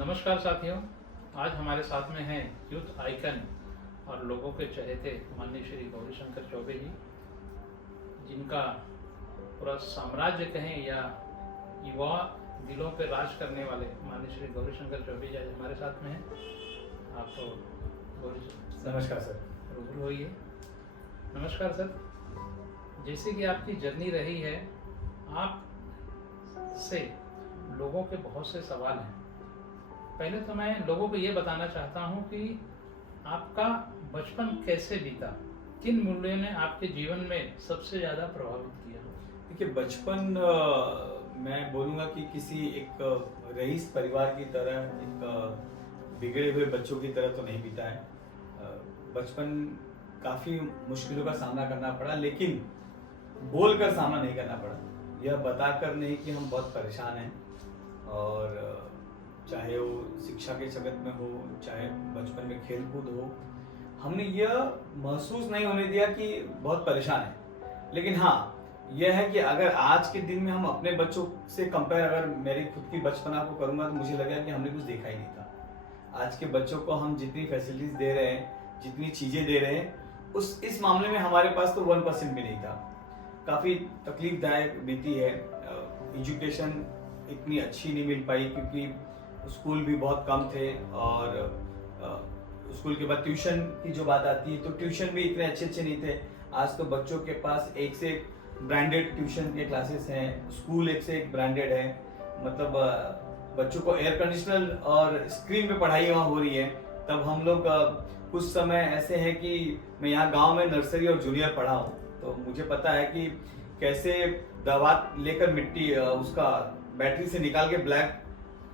नमस्कार साथियों, आज हमारे साथ में हैं यूथ आइकन और लोगों के चहेते माननीय श्री गौरीशंकर चौबे जी, जिनका पूरा साम्राज्य कहें या युवा दिलों पर राज करने वाले माननीय श्री गौरीशंकर चौबे जी आज हमारे साथ में हैं। आप तो गौरी नमस्कार सर। रूबरू होइए। नमस्कार सर, जैसे कि आपकी जर्नी रही है, आप से लोगों के बहुत से सवाल हैं। पहले तो मैं लोगों को ये बताना चाहता हूँ कि आपका बचपन कैसे बीता, किन मूल्यों ने आपके जीवन में सबसे ज़्यादा प्रभावित किया? देखिए, बचपन मैं बोलूँगा कि किसी एक रईस परिवार की तरह, एक बिगड़े हुए बच्चों की तरह तो नहीं बीता है। बचपन काफ़ी मुश्किलों का सामना करना पड़ा, लेकिन बोलकर सामना नहीं करना पड़ा। यह बताकर नहीं कि हम बहुत परेशान हैं, और चाहे वो शिक्षा के जगत में हो, चाहे बचपन में खेल कूद हो, हमने यह महसूस नहीं होने दिया कि बहुत परेशान है। लेकिन हाँ, यह है कि अगर आज के दिन में हम अपने बच्चों से कंपेयर, अगर मेरी खुद की बचपना को करूँगा तो मुझे लगेगा कि हमने कुछ देखा ही नहीं था। आज के बच्चों को हम जितनी फैसिलिटीज दे रहे हैं, जितनी चीज़ें दे रहे हैं, इस मामले में हमारे पास तो 1% भी नहीं था। काफ़ी तकलीफदायक बीती है। एजुकेशन इतनी अच्छी नहीं मिल पाई क्योंकि स्कूल भी बहुत कम थे, और स्कूल के बाद ट्यूशन की जो बात आती है तो ट्यूशन भी इतने अच्छे नहीं थे। आज तो बच्चों के पास एक से एक ब्रांडेड ट्यूशन के क्लासेस हैं, स्कूल एक से एक ब्रांडेड है। मतलब बच्चों को एयर कंडीशनर और स्क्रीन पे पढ़ाई वहाँ हो रही है। तब हम लोग कुछ समय ऐसे हैं कि मैं यहाँ गांव में नर्सरी और जूनियर पढ़ा हूँ, तो मुझे पता है कि कैसे दवा लेकर मिट्टी उसका बैटरी से निकाल के ब्लैक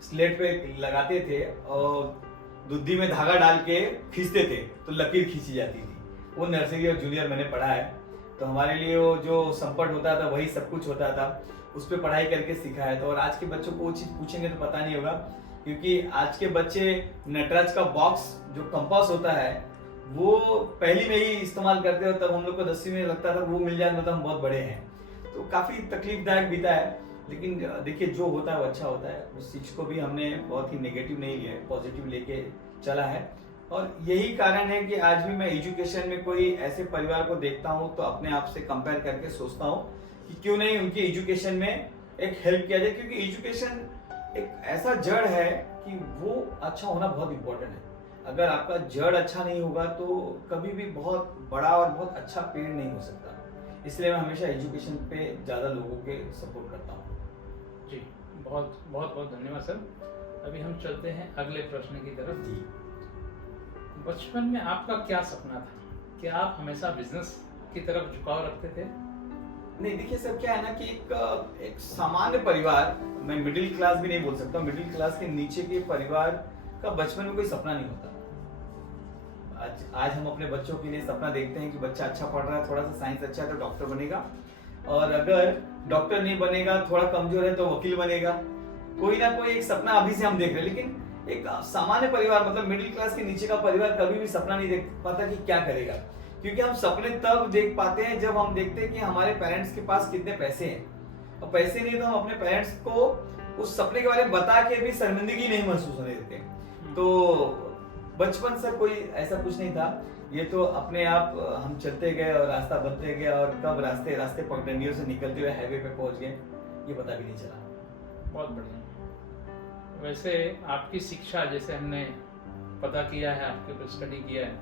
स्लेट पे लगाते थे और दूधी में धागा डाल के खींचते थे तो लकीर खींची जाती थी। वो नर्सरी और जूनियर मैंने पढ़ा है, तो हमारे लिए वो जो संपट होता था वही सब कुछ होता था, उस पर पढ़ाई करके सीखा है। तो और आज के बच्चों को वो चीज़ पूछेंगे तो पता नहीं होगा, क्योंकि आज के बच्चे नटराज का बॉक्स जो कंपास होता है वो पहली में ही इस्तेमाल करते हो। तब हम लोग को 10वीं में लगता था वो मिल जाए मतलब हम बहुत बड़े हैं। तो काफ़ी तकलीफदायक बीता है, लेकिन देखिए जो होता है वो अच्छा होता है। उस चीज़ को भी हमने बहुत ही नेगेटिव नहीं लिया है, पॉजिटिव लेके चला है। और यही कारण है कि आज भी मैं एजुकेशन में कोई ऐसे परिवार को देखता हूँ तो अपने आप से कंपेयर करके सोचता हूँ कि क्यों नहीं उनकी एजुकेशन में एक हेल्प किया जाए, क्योंकि एजुकेशन एक ऐसा जड़ है कि वो अच्छा होना बहुत इंपॉर्टेंट है। अगर आपका जड़ अच्छा नहीं होगा तो कभी भी बहुत बड़ा और बहुत अच्छा पेड़ नहीं हो सकता। इसलिए मैं हमेशा एजुकेशन पे ज़्यादा लोगों के सपोर्ट करता हूँ। जी, बहुत बहुत बहुत धन्यवाद सर। अभी हम चलते हैं अगले प्रश्न की तरफ। जी, बचपन में आपका क्या सपना था? क्या आप हमेशा बिजनेस की तरफ झुकाव रखते थे? नहीं देखिए सर, क्या है ना कि एक सामान्य परिवार, मैं मिडिल क्लास भी नहीं बोल सकता, मिडिल क्लास के नीचे के परिवार का बचपन में कोई सपना नहीं होता। आज हम अपने बच्चों के लिए सपना देखते हैं कि बच्चा अच्छा पढ़ रहा है, थोड़ा सा साइंस अच्छा है तो डॉक्टर बनेगा, और अगर डॉक्टर नहीं बनेगा, थोड़ा कमजोर है तो वकील बनेगा। कोई ना कोई एक सपना अभी से हम देख रहे हैं। लेकिन एक सामान्य परिवार, मतलब मिडिल क्लास के नीचे का परिवार, कभी भी सपना नहीं देख पाता कि क्या करेगा। क्योंकि हम सपने तब देख पाते हैं जब हम देखते हैं कि हमारे पेरेंट्स के पास कितने पैसे हैं, और पैसे नहीं तो हम अपने पेरेंट्स को उस सपने के बारे में बता के भी शर्मिंदगी नहीं महसूस होने देते। तो बचपन से कोई ऐसा कुछ नहीं था, ये तो अपने आप हम चलते गए और रास्ता बनते गए, और कब रास्ते रास्ते पगडंडियों से निकलते हुए हाईवे पे पहुंच गए ये पता भी नहीं चला। बहुत बढ़िया। वैसे आपकी शिक्षा, जैसे हमने पता किया है, आपके ऊपर स्टडी किया है,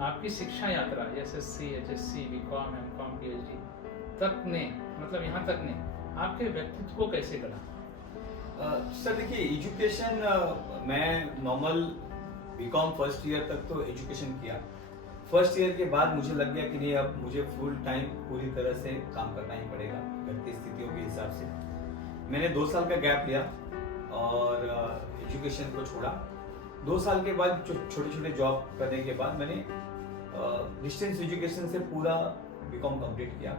आपकी शिक्षा यात्रा SSC, HSC, BCom, MCom, PhD तक ने, मतलब यहाँ तक ने आपके व्यक्तित्व को कैसे गढ़ा? सर देखिए, एजुकेशन मैं नॉर्मल BCom फर्स्ट ईयर तक तो एजुकेशन किया। फर्स्ट ईयर के बाद मुझे लग गया कि नहीं, अब मुझे फुल टाइम पूरी तरह से काम करना ही पड़ेगा घर की स्थितियों के हिसाब से। मैंने 2 साल का गैप लिया और एजुकेशन को छोड़ा। 2 साल के बाद छोटे छोटे जॉब करने के बाद मैंने डिस्टेंस एजुकेशन से पूरा BCom कंप्लीट किया।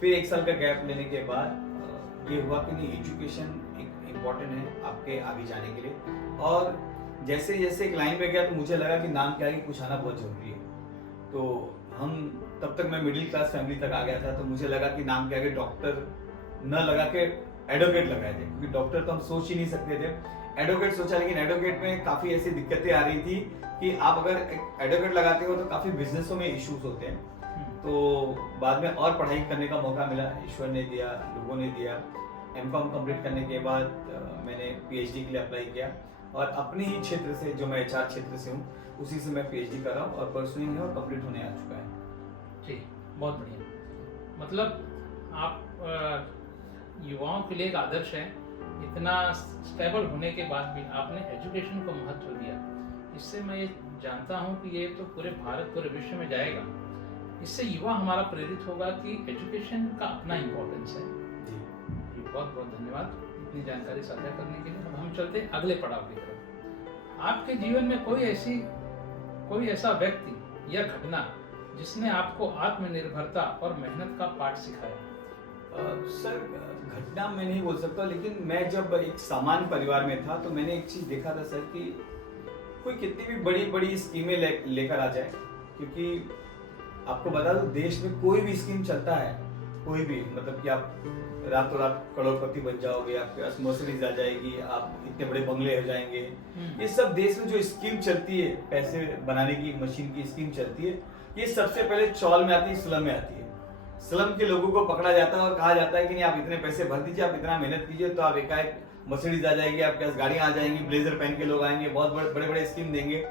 फिर 1 साल का गैप लेने के बाद ये हुआ कि नहीं, एजुकेशन एक इम्पॉर्टेंट है आपके आगे जाने के लिए। और जैसे जैसे एक लाइन पे गया तो मुझे लगा कि नाम के आगे कुछ आना बहुत जरूरी है। तो तब तक मैं मिडिल क्लास फैमिली तक आ गया था, तो मुझे लगा कि नाम के आगे डॉक्टर न लगा के एडवोकेट लगाए थे, क्योंकि डॉक्टर तो हम सोच ही नहीं सकते थे। एडवोकेट सोचा, लेकिन एडवोकेट में काफी ऐसी दिक्कतें आ रही थी कि आप अगर एडवोकेट लगाते हो तो काफी बिजनेसों में इश्यूज होते हैं। तो बाद में और पढ़ाई करने का मौका मिला, ईश्वर ने दिया, लोगों ने दिया। एमकॉम कंप्लीट करने के बाद मैंने पीएचडी के लिए अप्लाई किया और अपने ही क्षेत्र से, जो मैं एचआर क्षेत्र से हूँ, उसी से मैं पीएचडी कर रहा हूँ और परसुइंग है और कंप्लीट होने आ चुका है। ठीक, बहुत बढ़िया। मतलब आप युवाओं के लिए एक आदर्श है। इतना स्टेबल होने के बाद भी आपने एजुकेशन को महत्व दिया। इससे मैं ये जानता हूँ कि ये तो पूरे भारत, पूरे विश्व में जाएगा। इससे युवा हमारा प्रेरित होगा कि एजुकेशन का अपना इम्पोर्टेंस है। जी, बहुत बहुत धन्यवाद इतनी जानकारी साझा करने के लिए। अब हम चलते हैं अगले पड़ाव की तरफ। आपके जीवन में कोई ऐसा व्यक्ति या घटना जिसने आपको आत्मनिर्भरता और मेहनत का पाठ सिखाया? सर, घटना मैं नहीं बोल सकता, लेकिन मैं जब एक सामान्य परिवार में था तो मैंने एक चीज देखा था सर कि कोई कितनी भी बड़ी बड़ी स्कीमें लेकर आ जाए, क्योंकि आपको बता दो देश में कोई भी स्कीम चलता है, कोई भी, मतलब कि आप रातों रात करोड़पति बन जाओगे, आपके पास मर्सिडीज आ जाएगी, आप इतने बड़े बंगले हो जाएंगे। ये सब देश में जो स्कीम चलती है, पैसे बनाने की मशीन की स्कीम चलती है, ये सबसे पहले चौल में आती है, स्लम में आती है। स्लम के लोगों को पकड़ा जाता है और कहा जाता है कि नहीं, आप इतने पैसे भर दीजिए, आप इतना मेहनत कीजिए, तो आप एकाएक मर्सिडीज आ जाएगी, आपके पास गाड़ियां आ जाएंगी, ब्लेजर पहन के लोग आएंगे, बहुत बड़े बड़े स्कीम देंगे।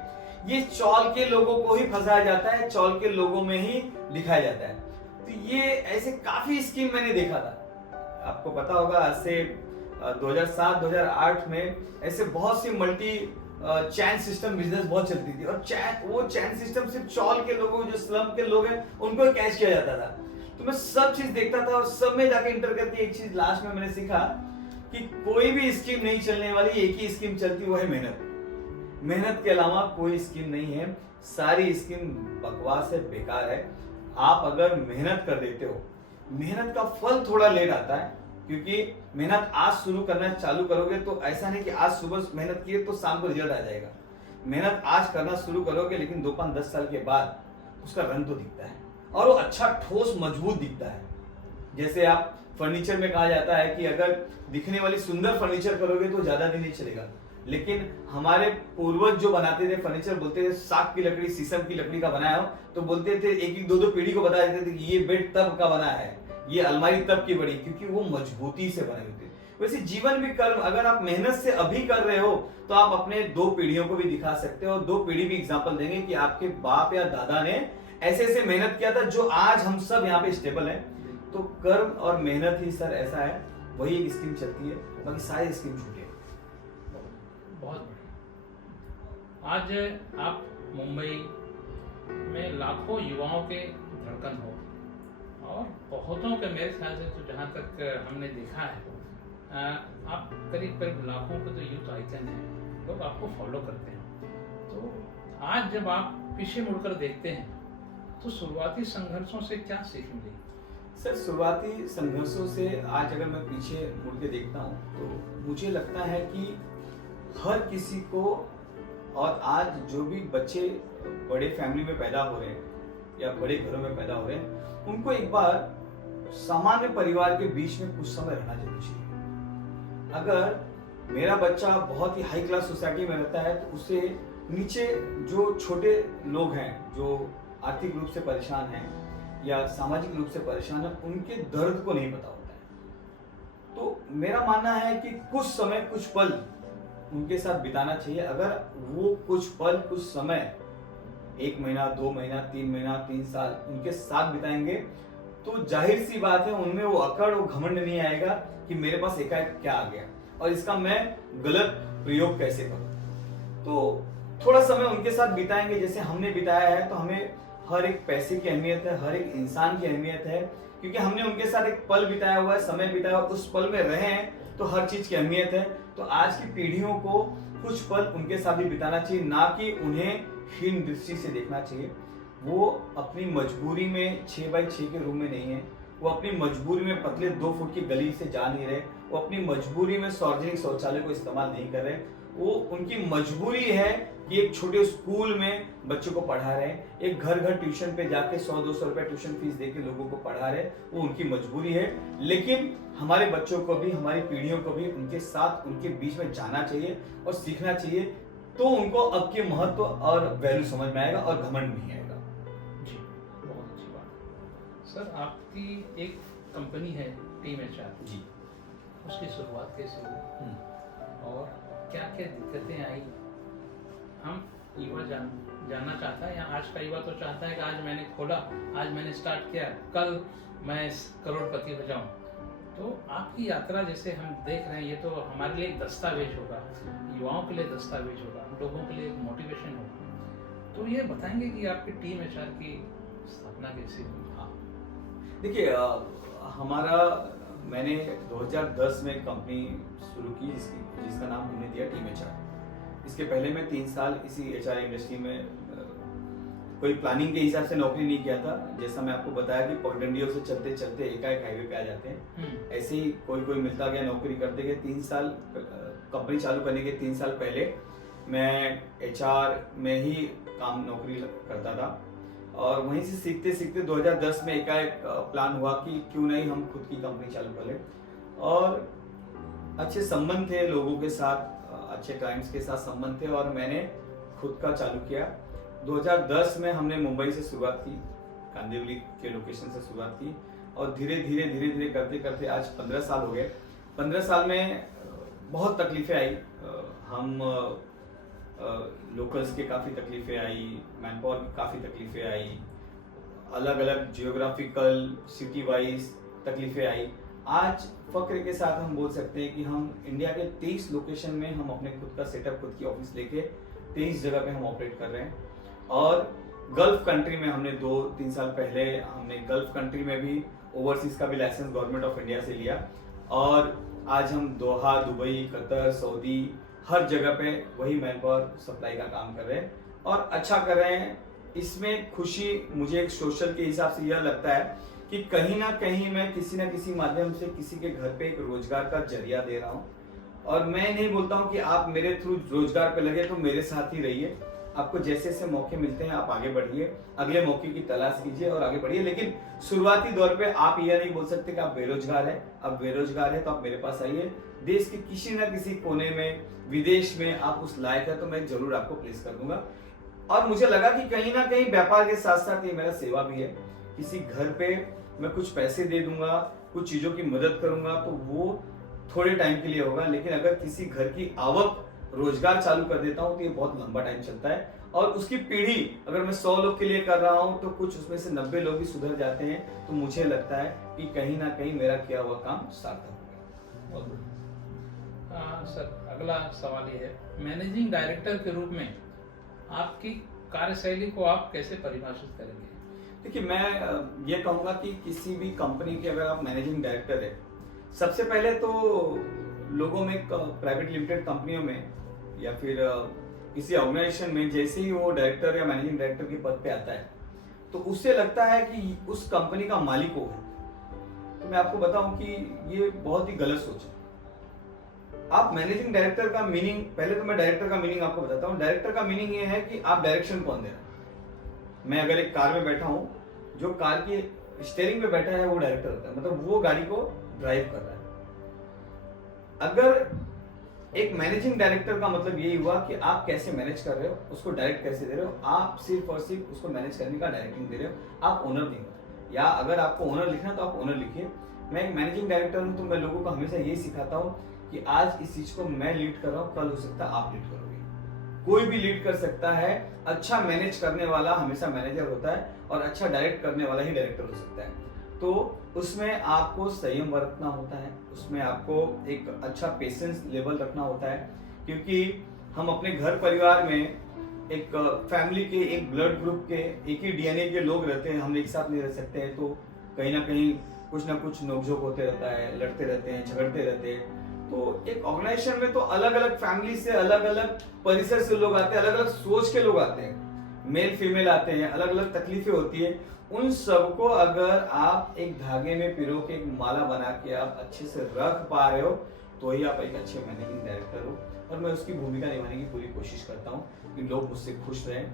ये चौल के लोगों को ही फंसाया जाता है, चौल के लोगों में ही दिखाया जाता है। तो ये ऐसे काफी स्कीम मैंने देखा था। आपको पता होगा, आज से 2007-2008 में ऐसे बहुत सी मल्टी चैन सिस्टम बिजनेस बहुत चलती थी, और वो चैन सिस्टम सिर्फ चौल के लोगों, जो स्लम के लोग हैं, उनको कैच किया जाता था। तो मैं सब चीज देखता था और सब में जाके इंटर करके एक चीज लास्ट में मैंने सीखा कि कोई भी स्कीम नहीं चलने वाली, एक ही स्कीम चलती, वो है मेहनत। मेहनत के अलावा कोई स्कीम नहीं है, सारी स्कीम बकवास है, बेकार है। आप अगर मेहनत कर देते हो, मेहनत का फल थोड़ा लेट आता है, क्योंकि मेहनत आज शुरू करना चालू करोगे तो ऐसा नहीं कि आज सुबह मेहनत किए तो शाम को रिजल्ट आ जाएगा। मेहनत आज करना शुरू करोगे, लेकिन 2-5-10 साल के बाद उसका रंग तो दिखता है, और वो अच्छा ठोस मजबूत दिखता है। जैसे आप फर्नीचर में कहा जाता है कि अगर दिखने वाली सुंदर फर्नीचर करोगे तो ज्यादा दिन नहीं चलेगा, लेकिन हमारे पूर्वज जो बनाते थे फर्नीचर, बोलते थे साग की लकड़ी, शीशम की लकड़ी का बनाया हो, तो बोलते थे एक 2 पीढ़ी को बता देते थे कि ये बेड तब का बना है, ये अलमारी तब की बड़ी, क्योंकि वो मजबूती से बने हुए थे। वैसे जीवन भी कर्म, अगर आप मेहनत से अभी कर रहे हो तो आप अपने 2 पीढ़ियों को भी दिखा सकते हो, और 2 पीढ़ी भी एग्जाम्पल देंगे कि आपके बाप या दादा ने ऐसे ऐसे मेहनत किया था, जो आज हम सब यहाँ पे स्टेबल है। तो कर्म और मेहनत ही सर ऐसा है, वही एक स्कीम चलती है, बाकी सारी स्कीम छूटे। बहुत बढ़िया। आज आप मुंबई में लाखों युवाओं के धड़कन हो, और बहुतों के, मेरे ख्याल से तो जहाँ तक हमने देखा है, आप करीब लाखों के तो यूथ आइकन हैं, लोग आपको फॉलो करते हैं। तो आज जब आप पीछे मुड़कर देखते हैं तो शुरुआती संघर्षों से क्या सीख मिली? सर, शुरुआती संघर्षों से आज अगर मैं पीछे मुड़ के देखता हूँ तो मुझे लगता है कि हर किसी को, और आज जो भी बच्चे बड़े फैमिली में पैदा हो रहे हैं या बड़े घरों में पैदा हो रहे हैं, उनको एक बार सामान्य परिवार के बीच में कुछ समय रहना जरूरी चाहिए। अगर मेरा बच्चा बहुत ही हाई क्लास सोसाइटी में रहता है तो उसे नीचे जो छोटे लोग हैं, जो आर्थिक रूप से परेशान हैं या सामाजिक रूप से परेशान हैं, उनके दर्द को नहीं पता होता है। तो मेरा मानना है कि कुछ समय, कुछ पल उनके साथ बिताना चाहिए। अगर वो कुछ पल, कुछ समय, 1 महीना, 2 महीना, 3 महीना, 3 साल उनके साथ बिताएंगे, तो जाहिर सी बात है उनमें वो अकड़, वो घमंड नहीं आएगा कि मेरे पास एकाएक क्या आ गया और इसका मैं गलत प्रयोग कैसे करूं। तो थोड़ा समय उनके साथ बिताएंगे जैसे हमने बिताया है, तो हमें हर एक पैसे की अहमियत है, हर एक इंसान की अहमियत है, क्योंकि हमने उनके साथ एक पल बिताया हुआ है, समय बिताया हुआ, उस पल में रहे हैं, तो हर चीज की अहमियत है। तो आज की पीढ़ियों को कुछ पल उनके साथ भी बिताना चाहिए, ना कि उन्हें हीन दृष्टि से देखना चाहिए। वो अपनी मजबूरी में 6x6 के रूम में नहीं है, वो अपनी मजबूरी में पतले 2 फुट की गली से जा नहीं रहे, वो अपनी मजबूरी में सार्वजनिक शौचालय को इस्तेमाल नहीं कर रहे, वो उनकी मजबूरी है कि एक छोटे स्कूल में बच्चों को पढ़ा रहे हैं, एक घर घर ट्यूशन पे जाके 100-200 रुपए ट्यूशन फीस देके लोगों को पढ़ा रहे हैं, वो उनकी मजबूरी है। लेकिन हमारे बच्चों को भी, हमारी पीढ़ियों को भी उनके साथ, उनके बीच में जाना चाहिए और सीखना चाहिए, तो उनको अब के महत्व और वैल्यू समझ में आएगा और घमंड नहीं आएगा। जी, बहुत अच्छी बात। सर, आपकी एक कंपनी है टीम HR, जी। उसकी शुरुआत कैसे हुई और क्या क्या दिक्कतें आई? हम युवा जानना चाहता है, या आज का युवा तो चाहता है कि आज मैंने खोला, आज मैंने स्टार्ट किया, कल मैं करोड़पति हो जाऊं। तो आपकी यात्रा जैसे हम देख रहे हैं, ये तो हमारे लिए एक दस्तावेज होगा, युवाओं के लिए दस्तावेज होगा, लोगों के लिए एक मोटिवेशन होगा। तो ये बताएंगे कि आपकी टीम HR की स्थापना कैसे हुई? हाँ, देखिए, मैंने 2010 में कंपनी शुरू की जिसका नाम हमने दिया टीम HR। इसके पहले मैं 3 साल इसी HR इंडस्ट्री में कोई प्लानिंग के हिसाब से नौकरी नहीं किया था। जैसा मैं आपको बताया कि पगडंडियों से चलते चलते एकाएक हाईवे पे आ जाते हैं, ऐसे ही कोई मिलता गया, नौकरी करते गए। 3 साल कंपनी चालू करने के 3 साल पहले मैं HR में ही नौकरी करता था, और वहीं से सीखते सीखते 2010 में एकाएक प्लान हुआ कि क्यों नहीं हम खुद की कंपनी चालू कर लें। और अच्छे संबंध थे लोगों के साथ, अच्छे क्लाइंट्स के साथ संबंध थे, और मैंने खुद का चालू किया। 2010 में हमने मुंबई से शुरुआत की, कांदिवली के लोकेशन से शुरुआत की, और धीरे धीरे करते करते आज 15 साल हो गए। 15 साल में बहुत तकलीफें आई। हम लोकल्स के काफ़ी तकलीफें आई, मैन पावर की काफ़ी तकलीफें आई, अलग अलग जियोग्राफिकल सिटी वाइज तकलीफें आई। आज फक्र के साथ हम बोल सकते हैं कि हम इंडिया के 23 लोकेशन में हम अपने खुद का सेटअप, खुद की ऑफिस लेके 23 जगह पे हम ऑपरेट कर रहे हैं। और गल्फ कंट्री में हमने 2-3 साल पहले हमने गल्फ कंट्री में भी ओवरसीज का भी लाइसेंस गवर्नमेंट ऑफ इंडिया से लिया, और आज हम दोहा, दुबई, कतर, सऊदी, हर जगह पे वही मैन पावर सप्लाई का काम कर रहे हैं और अच्छा कर रहे हैं। इसमें खुशी मुझे एक सोशल के हिसाब से यह लगता है कि कहीं ना कहीं मैं किसी ना किसी माध्यम से किसी के घर पे एक रोजगार का जरिया दे रहा हूँ। और मैं नहीं बोलता हूँ कि आप मेरे थ्रू रोजगार पे लगे तो मेरे साथ ही रहिए, आपको जैसे जैसे मौके मिलते हैं आप आगे बढ़िए, अगले मौके की तलाश कीजिए और आगे बढ़िए। लेकिन शुरुआती दौर पे आप यह नहीं बोल सकते कि आप बेरोजगार है। अब बेरोजगार है तो आप मेरे पास आइए, देश के किसी ना किसी कोने में, विदेश में आप उस लायक है तो मैं जरूर आपको प्लेस कर दूंगा। और मुझे लगा कि कहीं ना कहीं व्यापार के साथ साथ ये मेरा सेवा भी है। किसी घर पे मैं कुछ पैसे दे दूंगा, कुछ चीजों की मदद करूंगा तो वो थोड़े टाइम के लिए होगा, लेकिन अगर किसी घर की आवक, रोजगार चालू कर देता हूं तो ये बहुत लंबा टाइम चलता है। और उसकी पीढ़ी अगर मैं 100 लोग के लिए कर रहा हूं तो कुछ उसमें से 90 लोग भी सुधर जाते हैं, तो मुझे लगता है कि कहीं ना कहीं मेरा किया हुआ काम सार्थक हो गया। बहुत बढ़िया। सर, अगला सवाल ये है, मैनेजिंग डायरेक्टर के रूप में आपकी कार्यशैली को आप कैसे परिभाषित करेंगे? देखिए, मैं ये कहूंगा कि किसी भी कंपनी के अगर आप मैनेजिंग डायरेक्टर है, सबसे पहले तो लोगों में, प्राइवेट लिमिटेड कंपनियों में या फिर किसी ऑर्गेनाइजेशन में जैसे ही वो डायरेक्टर या मैनेजिंग डायरेक्टर के पद पे आता है तो उससे लगता है कि उस कंपनी का मालिक वो है। तो मैं आपको बताऊं कि ये बहुत ही गलत सोच है। आप मैनेजिंग डायरेक्टर का मीनिंग, पहले तो मैं डायरेक्टर का मीनिंग आपको बताता हूँ। डायरेक्टर का मीनिंग ये है कि आप डायरेक्शन कौन दे रहे हैं। मैं अगर एक कार में बैठा हूँ, जो कार के स्टीयरिंग पे बैठा है वो डायरेक्टर होता है, मतलब वो गाड़ी को ड्राइव कर रहा है। अगर एक मैनेजिंग डायरेक्टर का मतलब यही हुआ कि आप कैसे मैनेज कर रहे हो, उसको डायरेक्ट कैसे दे रहे हो, आप सिर्फ और सिर्फ उसको मैनेज करने का डायरेक्टिंग दे रहे हो, आप ओनर नहीं हो। या अगर आपको ओनर लिखना तो आप ओनर लिखिए। मैं एक मैनेजिंग डायरेक्टर हूं तो मैं लोगों को हमेशा यही सिखाता हूं कि आज इस चीज को मैं लीड कर रहा हूं, कल हो सकता है आप लीड करोगे। कोई भी लीड कर सकता है। अच्छा मैनेज करने वाला हमेशा मैनेजर होता है और अच्छा डायरेक्ट करने वाला ही डायरेक्टर हो सकता है। तो उसमें आपको संयम बरतना होता है, उसमें आपको एक अच्छा पेशेंस लेवल रखना होता है, क्योंकि हम अपने घर परिवार में एक फैमिली के, एक ब्लड ग्रुप के, एक ही डीएनए के लोग रहते हैं, हम एक साथ नहीं रह सकते हैं। तो कहीं ना कहीं कुछ ना कुछ नोकझोंक होते रहता है, लड़ते रहते हैं, झगड़ते रहते हैं। तो एक ऑर्गेनाइजेशन में तो अलग अलग फैमिली से, अलग अलग परिसर से लोग आते हैं, अलग अलग सोच के लोग आते हैं, मेल फीमेल आते हैं, अलग अलग तकलीफें होती है। उन सबको अगर आप एक धागे में पिरो के एक माला बना के आप अच्छे से रख पा रहे हो तो ही आप एक अच्छे मैनेजिंग डायरेक्टर हो। और मैं उसकी भूमिका निभाने की पूरी कोशिश करता हूँ। कि लोग मुझसे खुश रहें।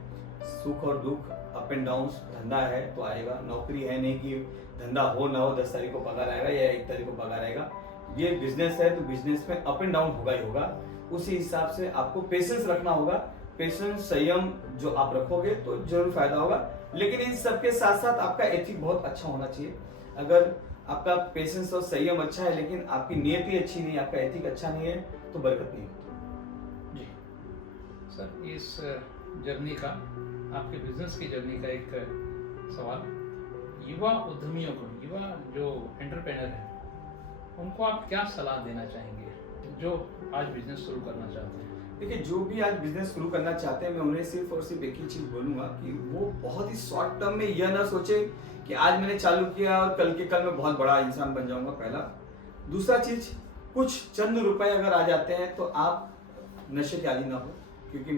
सुख और दुख, अप एंड डाउन, धंधा है तो आएगा, नौकरी है नहीं कि धंधा हो ना हो 10 तारीख को पगार आएगा या 1 तारीख को पगार आएगा। ये बिजनेस है तो बिजनेस में अप एंड डाउन होगा ही होगा। उसी हिसाब से आपको पेशेंस रखना होगा। पेशेंस, संयम जो आप रखोगे तो जरूर फायदा होगा। लेकिन इन सबके साथ साथ आपका एथिक बहुत अच्छा होना चाहिए। अगर आपका पेशेंस और संयम अच्छा है लेकिन आपकी नियति अच्छी नहीं, आपका एथिक अच्छा नहीं है तो बरकत नहीं होती। जी सर, इस जर्नी का, आपके बिजनेस की जर्नी का एक सवाल, युवा उद्यमियों को, युवा जो एंटरप्रेनर हैं, उनको आप क्या सलाह देना चाहेंगे जो आज बिजनेस शुरू करना चाहते हैं? देखिए, जो भी आज बिजनेस शुरू करना चाहते हैं मैं उन्हें सिर्फ और सिर्फ एक ही चीज बोलूंगा कि वो बहुत ही शॉर्ट टर्म में यह ना सोचे कि आज मैंने चालू किया और कल के कल मैं बहुत बड़ा इंसान बन जाऊंगा। पहला। दूसरा चीज, कुछ चंद रुपए अगर आ जाते हैं तो आप नशे के आदी ना हो। क्योंकि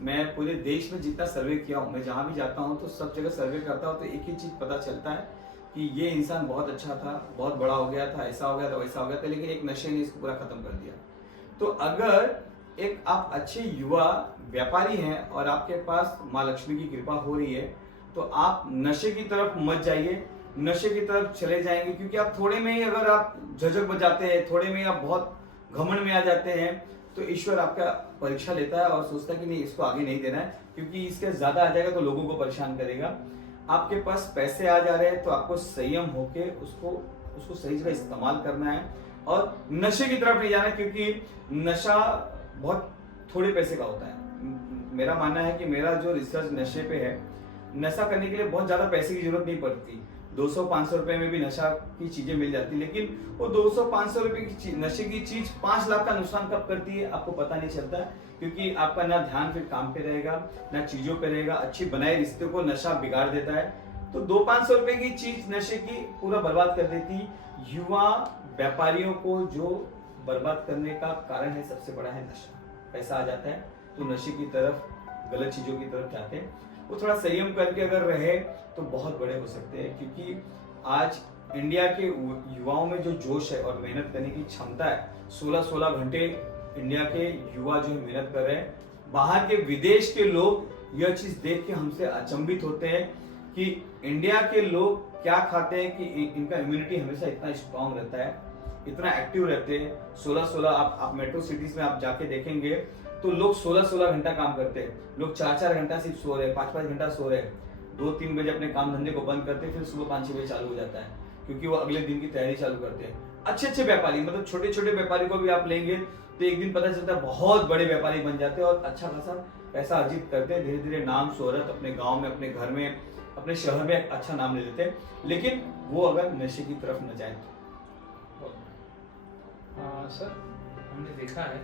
मैं पूरे देश में जितना सर्वे किया हूँ, मैं जहाँ भी जाता हूँ तो सब जगह सर्वे करता हूँ तो एक ही चीज पता चलता है कि ये इंसान बहुत अच्छा था, बहुत बड़ा हो गया था, ऐसा हो गया था, वैसा हो गया था, लेकिन एक नशे ने इसको पूरा खत्म कर दिया। तो अगर एक आप अच्छे युवा व्यापारी हैं और आपके पास माँ लक्ष्मी की कृपा हो रही है तो आप नशे की तरफ मत जाइए, नशे की तरफ चले जाएंगे। क्योंकि आप थोड़े में ही अगर आप झझक बजाते हैं, थोड़े में आप बहुत घमंड में आ जाते हैं तो ईश्वर आपका परीक्षा लेता है और सोचता है कि नहीं, इसको आगे नहीं देना है, क्योंकि इसके ज्यादा आ जाएगा तो लोगों को परेशान करेगा। आपके पास पैसे आ जा रहे हैं तो आपको संयम होके उसको सही जगह इस्तेमाल करना है और नशे की तरफ नहीं जाना है। क्योंकि नशा बहुत थोड़े पैसे का होता है। मेरा मानना है कि मेरा जो रिसर्च नशे पे है, नशा करने के लिए बहुत ज्यादा पैसे की जरूरत नहीं पड़ती। 200-500 रुपए में भी नशा की चीजें मिल जाती, लेकिन वो 200-500 रुपए की नशे की चीज 5 लाख का नुकसान कब करती है आपको पता नहीं चलता। क्योंकि आपका ना ध्यान फिर काम पे रहेगा, ना चीजों पे रहेगा। अच्छी बनाए रिश्ते को नशा बिगाड़ देता है। तो 200-500 रुपए की चीज नशे की पूरा बर्बाद कर देती। युवा व्यापारियों को जो बर्बाद करने का कारण है, सबसे बड़ा है नशा। पैसा आ जाता है तो नशे की तरफ, गलत चीजों की तरफ जाते हैं। वो थोड़ा संयम करके अगर रहे तो बहुत बड़े हो सकते हैं। क्योंकि आज इंडिया के युवाओं में जो जोश है और मेहनत करने की क्षमता है, 16-16 घंटे इंडिया के युवा जो है मेहनत कर रहे हैं। बाहर के विदेश के लोग यह चीज देख के हमसे अचंभित होते हैं कि इंडिया के लोग क्या खाते हैं कि इनका इम्यूनिटी हमेशा इतना स्ट्रांग रहता है, इतना एक्टिव रहते हैं। 16-16 आप मेट्रो सिटीज में आप जाके देखेंगे तो लोग 16-16 घंटा काम करते हैं। लोग 4-4 घंटा सिर्फ सो रहे हैं, 5-5 घंटा सो रहे हैं, 2-3 बजे अपने काम धंधे को बंद करते हैं, फिर सुबह 5-6 बजे चालू हो जाता है क्योंकि वो अगले दिन की तैयारी चालू करते हैं। अच्छे व्यापारी, मतलब छोटे व्यापारी को भी आप लेंगे तो एक दिन पता चलता है बहुत बड़े व्यापारी बन जाते हैं और अच्छा खासा पैसा अर्जित करते हैं। धीरे धीरे नाम शोहरत अपने गाँव में, अपने घर में, अपने शहर में एक अच्छा नाम ले लेते हैं। लेकिन वो अगर नशे की तरफ न जाए तो। सर, हमने देखा है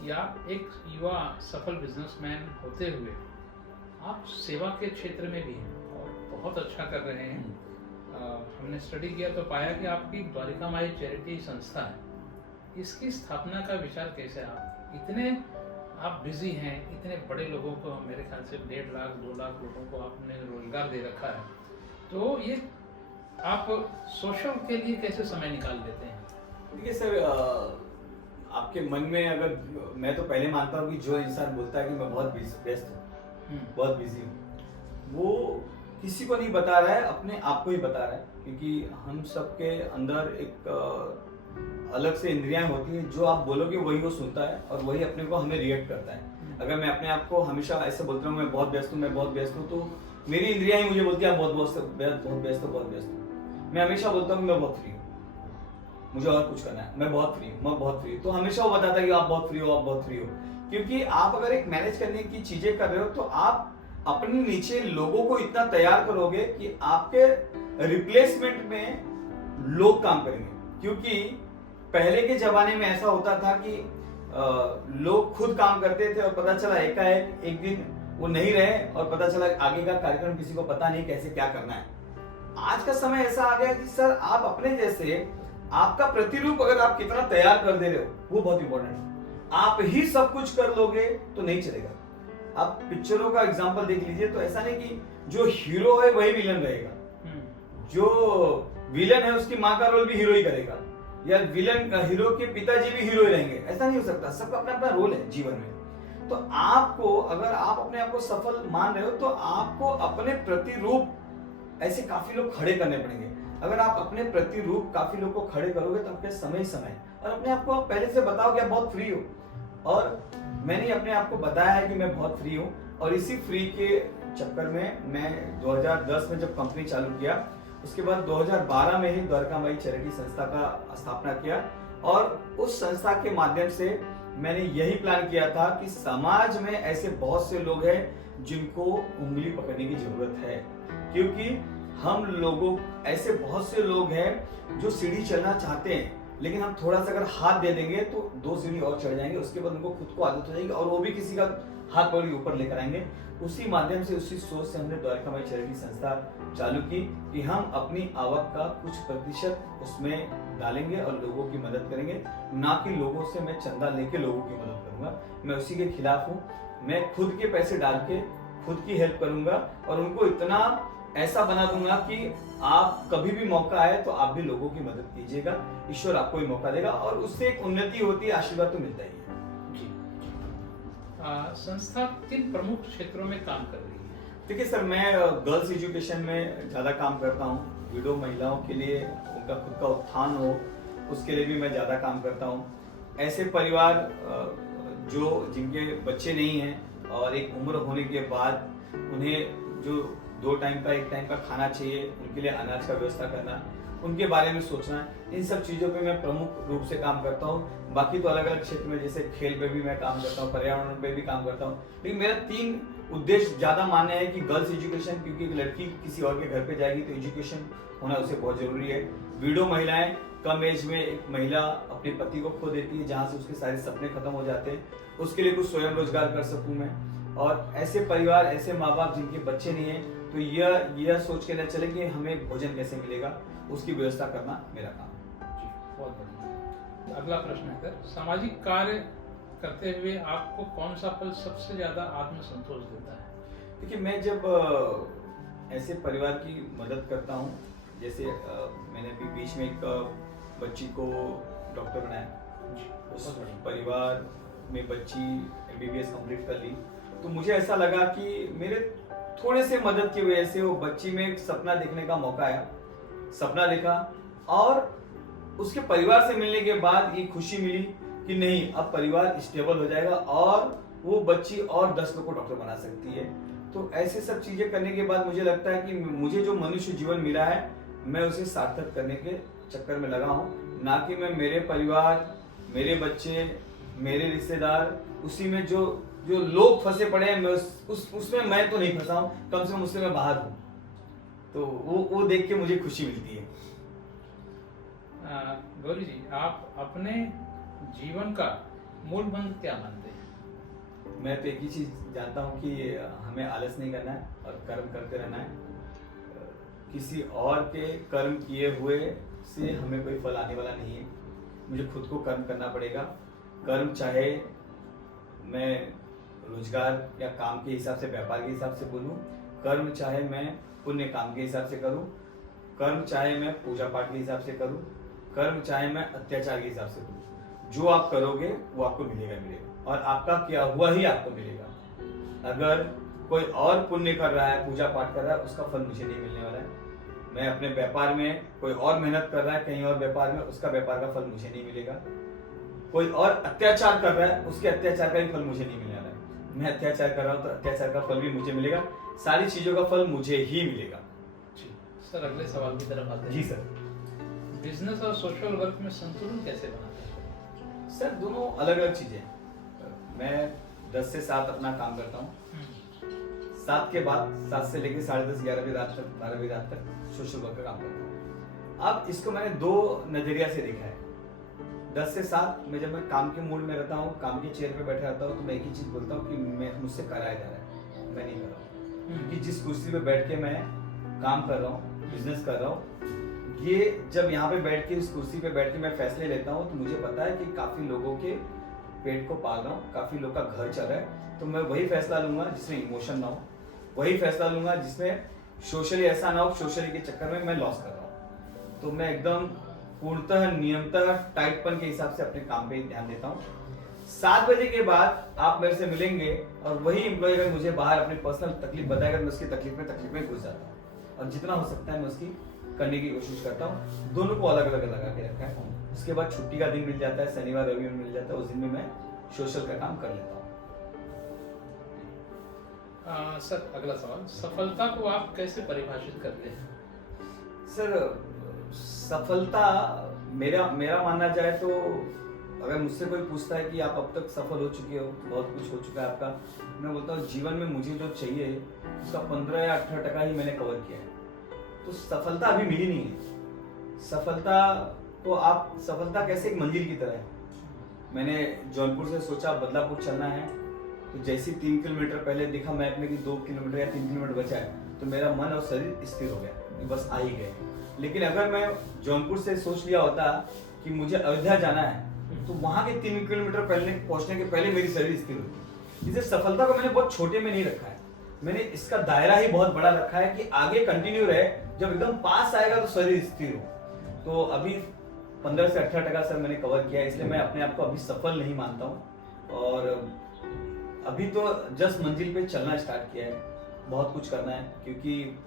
कि आप एक युवा सफल बिजनेसमैन होते हुए आप सेवा के क्षेत्र में भी हैं और बहुत अच्छा कर रहे हैं। हमने स्टडी किया तो पाया कि आपकी द्वारिका माई चैरिटी संस्था है। इसकी स्थापना का विचार कैसे, आप इतने आप बिजी हैं, इतने बड़े लोगों को, मेरे ख्याल से 1.5 लाख 2 लाख लोगों को आपने रोजगार दे रखा है, तो ये आप सोशल के लिए कैसे समय निकाल लेते हैं? देखिए सर, आपके मन में अगर, मैं तो पहले मानता हूँ कि जो इंसान बोलता है कि मैं बहुत व्यस्त हूँ, बहुत बिजी हूँ, वो किसी को नहीं बता रहा है, अपने आप को ही बता रहा है। क्योंकि हम सबके अंदर एक अलग से इंद्रियां होती हैं, जो आप बोलोगे वही वो सुनता है और वही अपने को हमें रिएक्ट करता है। अगर मैं अपने आप को हमेशा ऐसे बोलता हूँ मैं बहुत व्यस्त हूँ, मैं बहुत व्यस्त हूँ, तो मेरी इंद्रियां ही मुझे बोलती है बहुत व्यस्त हूँ। मैं हमेशा बोलता हूँ मैं बहुत फ्री हूँ, मुझे और कुछ करना है, मैं बहुत फ्री हूँ, तो हमेशा वो बताता है कि आप बहुत फ्री हो। क्योंकि आप अगर एक मैनेज करने की चीजें कर रहे हो तो आप अपने नीचे लोगों को इतना तैयार करोगे कि आपके रिप्लेसमेंट में लोग काम करेंगे। क्योंकि पहले के जमाने में ऐसा होता था कि लोग खुद काम करते थे और पता चला एकाएक एक दिन वो नहीं रहे और पता चला आगे का कार्यक्रम किसी को पता नहीं कैसे क्या करना है। आज का समय ऐसा आ गया कि सर आप अपने जैसे, आपका प्रतिरूप अगर आप कितना तैयार कर दे रहे हो वो बहुत इंपॉर्टेंट है। आप ही सब कुछ कर लोगे तो नहीं चलेगा। आप पिक्चरों का एग्जांपल देख लीजिए तो ऐसा नहीं कि जो हीरो है वही विलन रहेगा, जो विलन है उसकी माँ का रोल भी हीरो ही करेगा, या विलन हीरो के पिताजी भी हीरो ही रहेंगे, ऐसा नहीं हो सकता। सबका अपना अपना रोल है जीवन में। तो आपको, अगर आप अपने आप को सफल मान रहे हो, तो आपको अपने प्रतिरूप ऐसे काफी लोग खड़े करने पड़ेंगे। अगर आप अपने प्रतिरूप काफी लोग को खड़े करोगे तो आपके समय समय, और अपने आप को आप पहले से बताओ कि आप बहुत फ्री हो। और मैंने अपने आप को बताया है कि मैं बहुत फ्री हूँ, और इसी फ्री के चक्कर में मैं 2010 में जब कंपनी चालू किया, उसके बाद 2012 में ही द्वारका माई चैरिटी संस्था का स्थापना किया, और उस संस्था के माध्यम से मैंने यही प्लान किया था कि समाज में ऐसे बहुत से लोग हैं जिनको उंगली पकड़ने की जरूरत है, क्योंकि हम लोगों, ऐसे बहुत से लोग हैं जो सीढ़ी चलना चाहते हैं, लेकिन हम थोड़ा सा अगर हाथ दे देंगे तो 2 सीढ़ी और चढ़ जाएंगे, उसके बाद उनको खुद को आदत हो जाएगी और वो भी किसी का हाथ पकड़ के ऊपर लेकर आएंगे। उसी माध्यम से, उसी सोच से हमने द्वारका माई चैरिटी संस्था चालू की कि हम अपनी आवक का कुछ प्रतिशत उसमें डालेंगे और लोगों की मदद करेंगे, ना कि लोगों से मैं चंदा लेके लोगों की मदद करूंगा। मैं उसी के खिलाफ हूँ। मैं खुद के पैसे डाल के खुद की हेल्प करूंगा, और उनको इतना ऐसा बना दूंगा कि आप कभी भी मौका आए तो आप भी लोगों की मदद कीजिएगा, ईश्वर आपको भी मौका देगा, और उससे एक उन्नति होती है, आशीर्वाद तो मिलता ही है। संस्था किन प्रमुख क्षेत्रों में काम कर रही है? देखिए सर, मैं गर्ल्स एजुकेशन में ज़्यादा काम करता हूँ। विडो महिलाओं के लिए उनका खुद का उत्थान हो, उसके लिए भी मैं ज़्यादा काम करता हूँ। ऐसे परिवार जो जिनके बच्चे नहीं हैं और एक उम्र होने के बाद उन्हें जो 2 टाइम का, 1 टाइम का खाना चाहिए, उनके लिए अनाज का व्यवस्था करना, उनके बारे में सोचना, इन सब चीज़ों पे मैं प्रमुख रूप से काम करता हूँ। बाकी तो अलग अलग क्षेत्र में, जैसे खेल पे भी मैं काम करता हूँ, पर्यावरण पे भी काम करता हूँ, लेकिन मेरा 3 उद्देश्य ज़्यादा मानने हैं कि गर्ल्स एजुकेशन, क्योंकि एक लड़की किसी और के घर पे जाएगी तो एजुकेशन होना उसे बहुत ज़रूरी है। विडो महिलाएं, कम एज में एक महिला अपने पति को खो देती है, जहाँ से उसके सारे सपने खत्म हो जाते हैं, उसके लिए कुछ स्वयं रोजगार कर सकूँ मैं। और ऐसे परिवार, ऐसे माँ बाप जिनके बच्चे नहीं हैं, तो यह सोच के न चले कि हमें भोजन कैसे मिलेगा, उसकी व्यवस्था करना मेरा काम है। बहुत बढ़िया। अगला प्रश्न है सर, सामाजिक कार्य करते हुए आपको कौन सा पल सबसे ज्यादा आत्मसंतोष देता है? देखिए, मैं जब ऐसे परिवार की मदद करता हूँ, जैसे मैंने अभी बीच में एक बच्ची को डॉक्टर बनाया, उस परिवार में बच्ची MBBS कंप्लीट कर ली, तो मुझे ऐसा लगा कि मेरे थोड़े से मदद की वजह से वो बच्ची में एक सपना देखने का मौका आया, सपना देखा, और उसके परिवार से मिलने के बाद ये खुशी मिली कि नहीं, अब परिवार स्टेबल हो जाएगा और वो बच्ची और 10 लोग को डॉक्टर बना सकती है। तो ऐसे सब चीजें करने के बाद मुझे लगता है कि मुझे जो मनुष्य जीवन मिला है, मैं उसे सार्थक करने के चक्कर में लगा हूँ, ना कि मैं मेरे परिवार, मेरे बच्चे, मेरे रिश्तेदार, उसी में जो लोग फंसे पड़े हैं, मैं उसमें मैं तो नहीं फंसा हूँ, कम से कम उससे मैं बाहर हूँ। तो वो देख के मुझे खुशी मिलती है। गौरी जी, आप अपने जीवन का मूल मंत्र क्या मानते हैं? मैं तो एक ही चीज जानता हूँ कि हमें आलस नहीं करना है और कर्म करते रहना है। किसी और के कर्म किए हुए से हमें कोई फल आने वाला नहीं है। मुझे खुद को कर्म करना पड़ेगा। कर्म चाहे मैं रोजगार या काम के हिसाब से, व्यापार के हिसाब से बोलूं, कर्म चाहे मैं पुण्य काम के हिसाब से करूं, कर्म चाहे मैं पूजा पाठ के हिसाब से करूं, कर्म चाहे मैं अत्याचार के हिसाब से करूं। जो आप करोगे वो आपको मिलेगा, और आपका किया हुआ ही आपको मिलेगा। अगर कोई और पुण्य कर रहा है, पूजा पाठ कर रहा है, उसका फल मुझे नहीं मिलने वाला है। मैं अपने व्यापार में, कोई और मेहनत कर रहा है कहीं और व्यापार में, उसका व्यापार का फल मुझे नहीं मिलेगा। कोई और अत्याचार कर रहा है, उसके अत्याचार का भी फल मुझे नहीं मिलने वाला है। मैं अत्याचार कर रहा हूँ तो अत्याचार का फल भी मुझे मिलेगा। सारी चीजों का फल मुझे ही मिलेगा। जी सर, अगले सवाल की तरफ आते हैं। जी सर। बिजनेस और सोशल वर्क में संतुलन कैसे बनाते हैं? सर, दोनों अलग अलग चीजें। मैं 10 से 7 अपना काम करता हूँ, 7 के बाद 7 से लेकर 10:30, 11 बजे रात तक, 12 बजे रात तक सोशल वर्क का काम करता हूँ। अब इसको मैंने 2 नजरिया से देखा है। 10 से 7 में जब मैं काम के मूड में रहता हूँ, काम की चेयर पे बैठा रहता हूँ, तो मैं एक ही चीज बोलता हूँ कि मैं मुझसे कराया जा रहा है, मैं नहीं कर रहा हूँ। क्योंकि जिस कुर्सी पे बैठ के मैं काम कर रहा हूँ, बिजनेस कर रहा हूँ, ये जब यहाँ पे बैठ के, इस कुर्सी पे बैठ के मैं फैसले लेता हूँ, तो मुझे पता है कि काफी लोगों के पेट को पाल रहा हूँ, काफी लोग का घर चल रहा है। तो मैं वही फैसला लूंगा जिसमें इमोशन ना हो, वही फैसला लूंगा जिसमें सोशली ऐसा ना हो, सोशली के चक्कर में मैं लॉस कर रहा हूँ। तो मैं एकदम पूर्णतः, नियमतः, टाइटपन के हिसाब से अपने काम पे ध्यान देता हूँ। 7 बजे के बाद आप मेरे से मिलेंगे और वही एम्प्लॉय अगर मुझे बाहर अपनी पर्सनल तकलीफ बताएगा, मैं उसकी तकलीफ में घुस जाता हूँ और जितना हो सकता है मैं उसकी करने की कोशिश करता हूँ। दोनों को अलग अलग लगा के रखा है। उसके बाद छुट्टी का दिन मिल जाता है, शनिवार रविवार मिल जाता है, उस दिन में मैं सोशल का काम कर लेता हूँ। सर अगला सवाल, सफलता को आप कैसे परिभाषित करते हैं? सर सफलता मेरा मानना जाए तो अगर मुझसे कोई पूछता है कि आप अब तक सफल हो चुके हो, बहुत कुछ हो चुका है आपका, मैं बोलता हूँ जीवन में मुझे जो चाहिए उसका 15 या 18% ही मैंने कवर किया है। तो सफलता अभी मिली नहीं है। सफलता कैसे एक मंजिल की तरह है। मैंने जौनपुर से सोचा बदलापुर चलना है, तो जैसे 3 किलोमीटर पहले दिखा मैप में कि 2 किलोमीटर या 3 किलोमीटर बचा है, तो मेरा मन और शरीर स्थिर हो गया कि बस आ ही गए। लेकिन अगर मैं जौनपुर से सोच लिया होता कि मुझे अयोध्या जाना है, तो वहां के 3 किलोमीटर पहले पहुंचने के पहले मेरी शरीर स्थिर होती। इसे सफलता को मैंने बहुत छोटे में नहीं रखा है, मैंने इसका दायरा ही बहुत बड़ा रखा है कि आगे कंटिन्यू रहे, जब एकदम पास आएगा तो शरीर स्थिर हो। तो अभी 15 से 18% सर मैंने कवर किया है, इसलिए मैं अपने आप को अभी सफल नहीं मानता हूँ। और अभी तो जस्ट मंजिल पे चलना स्टार्ट किया है, बहुत कुछ करना है, क्योंकि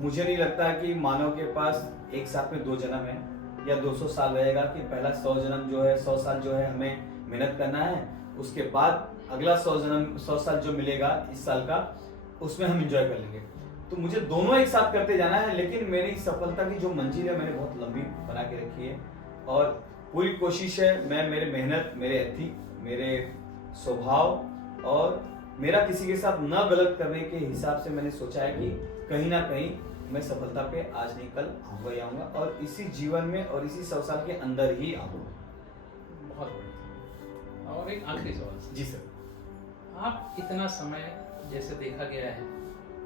मुझे नहीं लगता कि मानव के पास एक साथ में 2 जन्म है या 200 साल रहेगा, कि पहला 100 साल जो है हमें मेहनत करना है, उसके बाद अगला 100 साल जो मिलेगा इस साल का, उसमें हम एंजॉय कर लेंगे। तो मुझे दोनों एक साथ करते जाना है, लेकिन मेरी सफलता की जो मंजिल है मैंने बहुत लंबी बना के रखी है और पूरी कोशिश है। मैं मेरे मेहनत, मेरे एथिक, मेरे स्वभाव और मेरा किसी के साथ न गलत करने के हिसाब से मैंने सोचा है कि कहीं ना कहीं मैं सफलता पे आज नहीं कल आऊंगा ही आऊंगा, और इसी जीवन में और इसी 100 साल के अंदर ही आऊंगा। बहुत बढ़िया। और एक आखिरी सवाल जी सर, आप इतना समय जैसे देखा गया है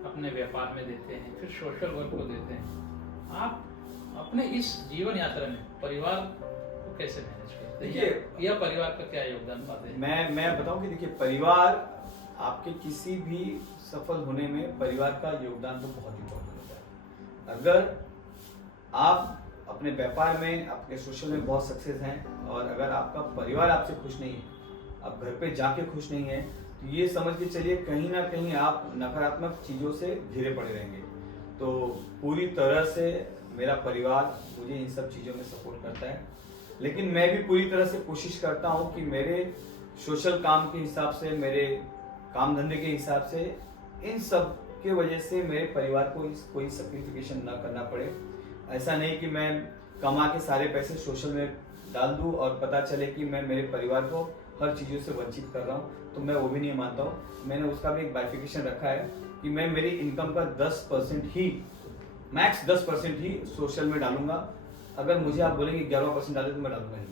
अपने व्यापार में देते हैं, फिर सोशल वर्क को देते हैं, आप अपने इस जीवन यात्रा में परिवार को कैसे मैनेज करते हैं? देखिए, या परिवार का क्या योगदान पाते हैं? मैं बताऊं कि देखिए, परिवार आपके किसी भी सफल होने में परिवार का योगदान तो बहुत इंपॉर्टेंट होता है। अगर आप अपने व्यापार में, आपके सोशल में बहुत सक्सेस हैं और अगर आपका परिवार आपसे खुश नहीं है, आप घर पे जाके खुश नहीं है, तो ये समझ के चलिए कहीं ना कहीं आप नकारात्मक चीज़ों से घिरे पड़े रहेंगे। तो पूरी तरह से मेरा परिवार मुझे इन सब चीज़ों में सपोर्ट करता है, लेकिन मैं भी पूरी तरह से कोशिश करता हूँ कि मेरे सोशल काम के हिसाब से, मेरे काम धंधे के हिसाब से, इन सब के वजह से मेरे परिवार को कोई सैक्रिफिकेशन ना करना पड़े। ऐसा नहीं कि मैं कमा के सारे पैसे सोशल में डाल दूं और पता चले कि मैं मेरे परिवार को हर चीज़ों से वंचित कर रहा हूं, तो मैं वो भी नहीं मानता हूं। मैंने उसका भी एक बाइफिकेशन रखा है कि मैं मेरी इनकम का 10% ही, मैक्स 10% ही सोशल में डालूंगा। अगर मुझे आप बोलेंगे 11% डाले तो मैं डालूंगा नहीं,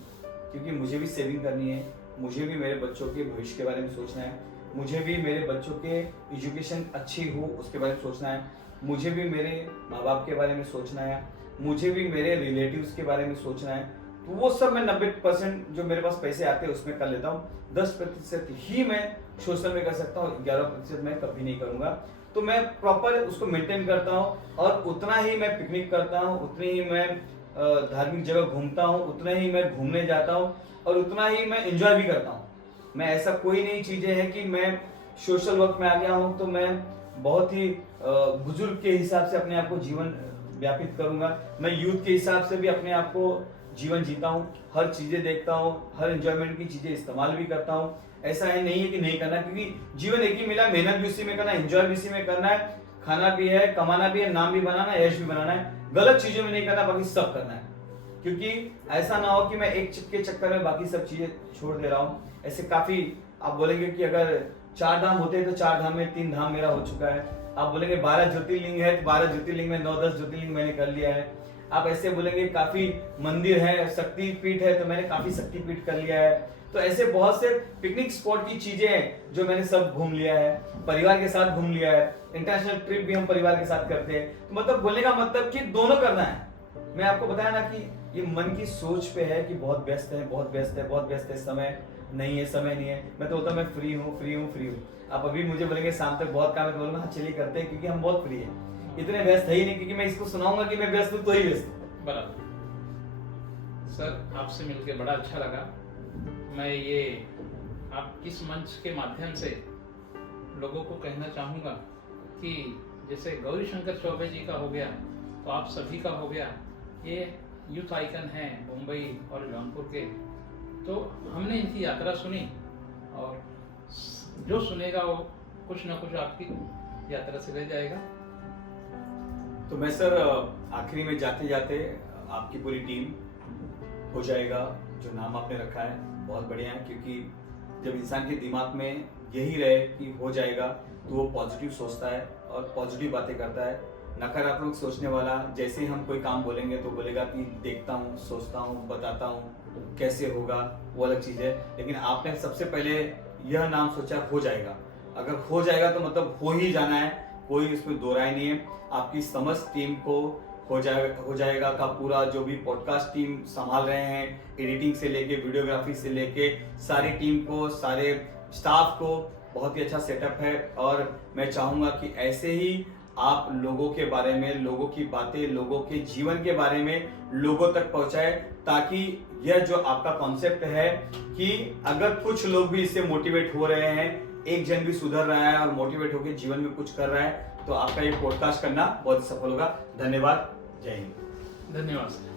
क्योंकि मुझे भी सेविंग करनी है, मुझे भी मेरे बच्चों के भविष्य के बारे में सोचना है, मुझे भी मेरे बच्चों के एजुकेशन अच्छी हो उसके बारे में सोचना है, मुझे भी मेरे माँ बाप के बारे में सोचना है, मुझे भी मेरे रिलेटिव्स के बारे में सोचना है। तो वो सब मैं 90% जो मेरे पास पैसे आते हैं उसमें कर लेता हूँ। 10% ही मैं सोशल में कर सकता हूँ, 11% मैं कभी नहीं करूँगा। तो मैं प्रॉपर उसको मेंटेन करता हूँ और उतना ही मैं पिकनिक करता हूँ, उतनी ही मैं धार्मिक जगह घूमता हूँ, उतना ही मैं घूमने जाता हूँ और उतना ही मैं एंजॉय भी करता हूँ। मैं ऐसा कोई नई चीज़ें हैं कि मैं सोशल वर्क में आ गया हूँ तो मैं बहुत ही बुजुर्ग के हिसाब से अपने आप को जीवन व्यापित करूँगा। मैं यूथ के हिसाब से भी अपने आप को जीवन जीता हूँ, हर चीज़ें देखता हूँ, हर एंजॉयमेंट की चीज़ें इस्तेमाल भी करता हूँ। ऐसा है नहीं है कि नहीं करना, क्योंकि जीवन एक ही मिला, मेहनत भी उसी में करना है, एंजॉय भी इसी में करना है, खाना भी है, कमाना भी है, नाम भी बनाना है, यश भी बनाना है। गलत चीज़ों में नहीं करना, बाकी सब करना है। क्योंकि ऐसा ना हो कि मैं एक के चक्कर में बाकी सब चीज़ें छोड़ दे रहा हूँ। ऐसे काफ़ी आप बोलेंगे कि अगर 4 धाम होते तो 4 धाम में 3 धाम मेरा हो चुका है। आप बोलेंगे 12 ज्योतिर्लिंग है तो 12 ज्योतिर्लिंग में 9-10 ज्योतिर्लिंग मैंने कर लिया है। आप ऐसे बोलेंगे काफी मंदिर है, शक्ति पीठ है तो मैंने काफी शक्ति पीठ कर लिया है। तो ऐसे बहुत से पिकनिक स्पॉट की चीजें हैं जो मैंने सब घूम लिया है, परिवार के साथ घूम लिया है। इंटरनेशनल ट्रिप भी हम परिवार के साथ करते हैं। तो मतलब बोलने का मतलब कि दोनों करना है। मैं आपको बताया ना कि ये मन की सोच पे है कि बहुत व्यस्त है, बहुत व्यस्त है, बहुत व्यस्त है, समय नहीं है, समय नहीं है। मैं तो होता मैं फ्री हूँ, फ्री हूँ, फ्री हूँ। आप अभी मुझे बोलेंगे शाम तक बहुत काम है तो बोलूंगा हाँ चलिए करते हैं, क्योंकि हम बहुत फ्री हैं। इतने व्यस्त है ही नहीं, क्योंकि मैं इसको सुनाऊंगा कि मैं व्यस्त हूँ तो ही व्यस्त हूँ। बराबर। सर आपसे मिलकर बड़ा अच्छा लगा। मैं ये आप किस मंच के माध्यम से लोगों को कहना चाहूँगा कि जैसे गौरी शंकर चौबे जी का हो गया तो आप सभी का हो गया, ये यूथ आइकन है मुंबई और जौनपुर के। तो हमने इनकी यात्रा सुनी और जो सुनेगा वो कुछ ना कुछ आपकी यात्रा से रह जाएगा। तो मैं सर आखिरी में जाते जाते आपकी पूरी टीम हो जाएगा, जो नाम आपने रखा है बहुत बढ़िया है, क्योंकि जब इंसान के दिमाग में यही रहे कि हो जाएगा तो वो पॉजिटिव सोचता है और पॉजिटिव बातें करता है। नकारात्मक सोचने वाला जैसे ही हम कोई काम बोलेंगे तो बोलेगा कि देखता हूँ, सोचता हूँ, बताता हूँ कैसे होगा, वो अलग चीज़ है। लेकिन आपने सबसे पहले यह नाम सोचा हो जाएगा। अगर हो जाएगा तो मतलब हो ही जाना है, कोई इसमें दो राय नहीं है। आपकी समस्त टीम को हो जाएगा का पूरा जो भी पॉडकास्ट टीम संभाल रहे हैं, एडिटिंग से लेके वीडियोग्राफी से लेके सारी टीम को, सारे स्टाफ को, बहुत ही अच्छा सेटअप है। और मैं चाहूँगा कि ऐसे ही आप लोगों के बारे में, लोगों की बातें, लोगों के जीवन के बारे में लोगों तक पहुँचाए, ताकि यह जो आपका कॉन्सेप्ट है कि अगर कुछ लोग भी इससे मोटिवेट हो रहे हैं, एक जन भी सुधर रहा है और मोटिवेट होकर जीवन में कुछ कर रहा है, तो आपका ये पॉडकास्ट करना बहुत सफल होगा। धन्यवाद, जय हिंद। धन्यवाद।